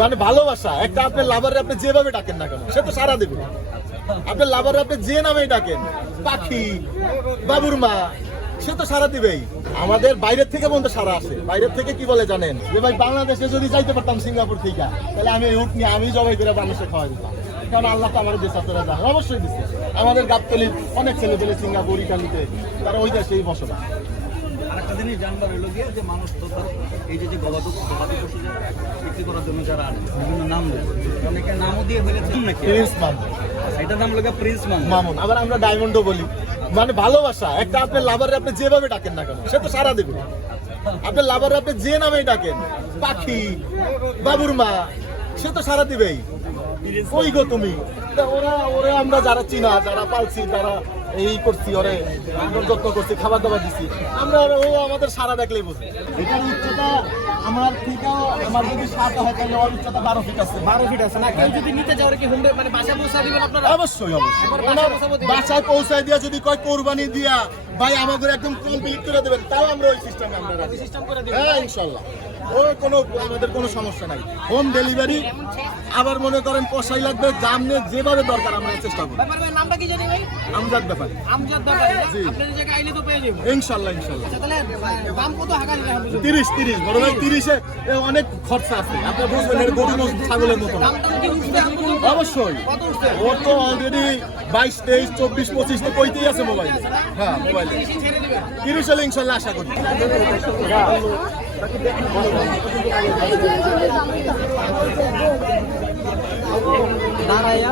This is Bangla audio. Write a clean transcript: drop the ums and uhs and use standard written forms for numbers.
মানে ভালোবাসা একটা আপনার লাভারে আপনি যেভাবে ডাকেন না কেন সে তো সারা দেবে। আপনার লাভারে আপনি যে নামেই ডাকেন, পাখি, বাবুর মা, সে তো সারা দিবেই। আমাদের বাইরের থেকে বন্ধু সারা আসে। বাইরের থেকে কি বলে জানেন, যে ভাই বাংলাদেশে যদি যাইতে পারতাম সিঙ্গাপুর থেকে, তাহলে আমি উঠ নিয়ে আমি জবাই করে বাংলাদেশে খাওয়াই দিতাম। কারণ আল্লাহ তো আমার দেশ আপনারা জানেন, অবশ্যই দিচ্ছে। আমাদের গাবতলির অনেক ছেলে পেলে সিঙ্গাপুর, ইটালিতে, তারা ওই দেশেই বসবাস। আরেকটা জিনিস জানবার হলো গিয়ে যে মানুষ তো তার এই যে গবাদি পশু বিক্রি করার জন্য যারা বিভিন্ন নাম দেয়, অনেকে নামও দিয়ে ফেলেছে নাকি প্রিন্স মামুন, এটার নাম লাগে প্রিন্স মামুন, আবার আমরা ডায়মন্ডও বলি। মানে ভালোবাসা একটা আপনার লাভারে আপনি যেভাবে ডাকেন না কেন সে তো সারা দেবে। আপনার লাভারে আপনি যে নামেই ডাকেন, পাখি, বাবুর মা, সে তো সারা দিবেই। কই গো তুমি, ওরা ওরা আমরা যারা চিনা, যারা পালছি, যারা এই করছি, ওরে আমরা যত্ন করছি, খাবার দাবার দিচ্ছি, আমরা ও আমাদের সারা দেখলেই বুঝি। এটার উচ্চতা আমার থেকেও, আমার যদি 7 হয় তাহলে ওর উচ্চতা 12 ফিট আছে। 12 ফিট আছে না? কেউ যদি নিতে চাও কি হোম মানে বাসা পৌঁছা দিবেন আপনারা? অবশ্যই অবশ্যই বাসায় পৌঁছায় দিয়া যদি কয় কোরবানি দিয়া ভাই আমাদের একদম কমপ্লিট করে দেবেন, তাও আমরা ওই সিস্টেমে আমরা রাজি। সিস্টেম করে দিবেন। হ্যাঁ ইনশাআল্লাহ, ওর কোনো আমাদের কোনো সমস্যা নাই। হোম ডেলিভারি, আবার মনে করেন কষাই লাগবে, জামনে যেভাবে দরকার আমরা চেষ্টা করব। ব্যাপার ভাই, নামটা কি জানি ভাই? আমজাদ ব্যাপারে আমজাদ ব্যাপারে জি। আপনাদের জায়গায় আইলে তো পেয়ে যাবেন। ইনশাআল্লাহ ইনশাআল্লাহ। আচ্ছা তাহলে দাম কত হাঁকা দিলে হবে? 30 বড় ভাই, 30-এ অনেক খরচা আছে। আপনি বুঝবেন এর গরু ছাগলের মতো না। দামটা কি উঠবে? আপনি বলুন। অবশ্যই কত উঠছে? ওর তো অলরেডি 22, 23, 24, 25 তো কইতেই আছে মোবাইলে। হ্যাঁ মোবাইলে বেশি ছেড়ে দিবেন। 30 হলে ইনশাআল্লাহ আশা করি। দাঁড়াইয়া